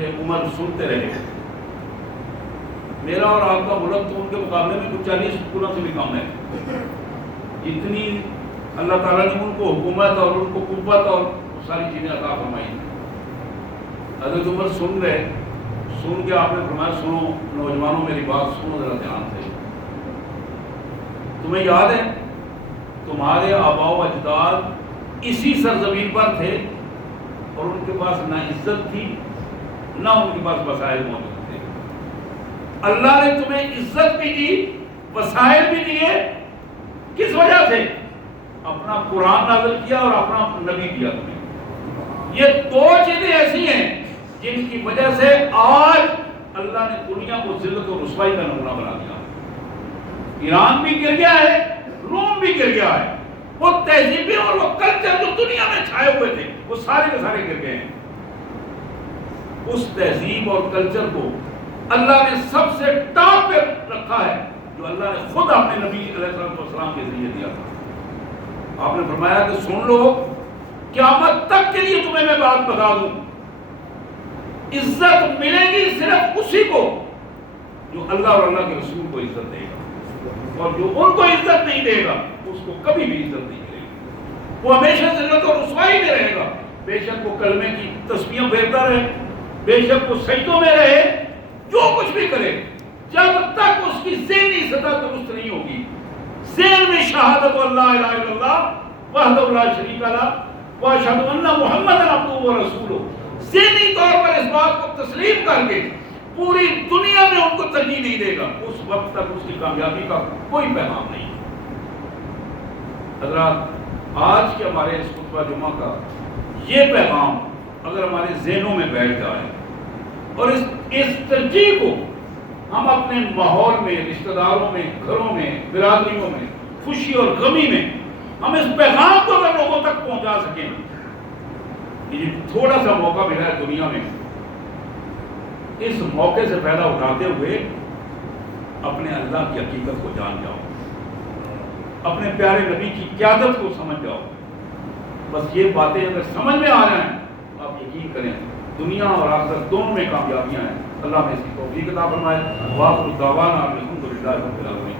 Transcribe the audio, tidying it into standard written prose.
سے عمر سنتے رہے. میرا اور آپ کا ملک تو ان کے مقابلے میں کچھ 40 گنا سے بھی کم ہے. اتنی اللہ تعالیٰ نے ان کو حکومت اور ان کو قوت اور ساری چیزیں عطا فرمائی. حضرت عمر سن گئے. سن کے آپ نے فرمایا سنو نوجوانوں میری بات سنو ذرا دھیان سے. تمہیں یاد ہے تمہارے آباء و اجداد اسی سرزمین پر تھے اور ان کے پاس نہ عزت تھی نہ ان کے پاس وسائل موجود تھے. اللہ نے تمہیں عزت بھی دی, وسائل بھی دیے. کس وجہ سے؟ اپنا قرآن نازل کیا اور اپنا نبی دیا تمہیں. یہ دو چیزیں ایسی ہیں جن کی وجہ سے آج اللہ نے دنیا کو ذلت اور رسوائی کا نمونہ بنا دیا. ایران بھی گر گیا ہے, روم بھی گر گیا ہے. وہ تہذیبیں اور وہ کلچر جو دنیا میں چھائے ہوئے تھے وہ سارے کے سارے گر گئے ہیں. اس تہذیب اور کلچر کو اللہ نے سب سے ٹاپ پہ رکھا ہے جو اللہ نے خود اپنے نبی علیہ السلام کے ذریعے دیا تھا. آپ نے فرمایا کہ سن لو قیامت تک کے لیے تمہیں میں بات بتا دوں, عزت ملے گی صرف اسی کو جو اللہ اور اللہ کے رسول کو عزت دے گا, اور جو ان کو عزت نہیں دے گا اس کو کبھی بھی عزت نہیں ملے گی. وہ ہمیشہ ذلت اور رسوائی میں رہے گا. بے شک وہ کلمے کی تسبیحیں پھیرتا رہے, بے شک وہ سجدوں میں رہے, جو کچھ بھی کرے, جب تک اس کی ذہنی سطح درست نہیں ہوگی. ذہن میں شہادت اللہ الہ الا اللہ وحدہ لا شریک لہ واشہد ان محمد عبدہ ورسولہ, ذہنی طور پر اس بات کو تسلیم کر کے پوری دنیا میں ان کو ترجیح نہیں دے گا, اس وقت تک اس کی کامیابی کا کوئی پیغام نہیں. حضرات آج کے ہمارے اس خطبہ جمعہ کا یہ پیغام اگر ہمارے ذہنوں میں بیٹھ جائے اور اس ترجیح کو ہم اپنے ماحول میں, رشتہ داروں میں, گھروں میں, برادریوں میں, خوشی اور غمی میں ہم اس پیغام کو اگر لوگوں تک پہنچا سکیں, یہ تھوڑا سا موقع ملا ہے دنیا میں, اس موقع سے فائدہ اٹھاتے ہوئے اپنے اللہ کی حقیقت کو جان جاؤ, اپنے پیارے نبی کی قیادت کو سمجھ جاؤ. بس یہ باتیں اگر سمجھ میں آ جائیں آپ یقین کریں دنیا اور آخرت دونوں میں کامیابیاں ہیں. اللہ نے اس کی توفیق عطا فرمائے. وآخر دعوانا الحمدللہ رب العالمین.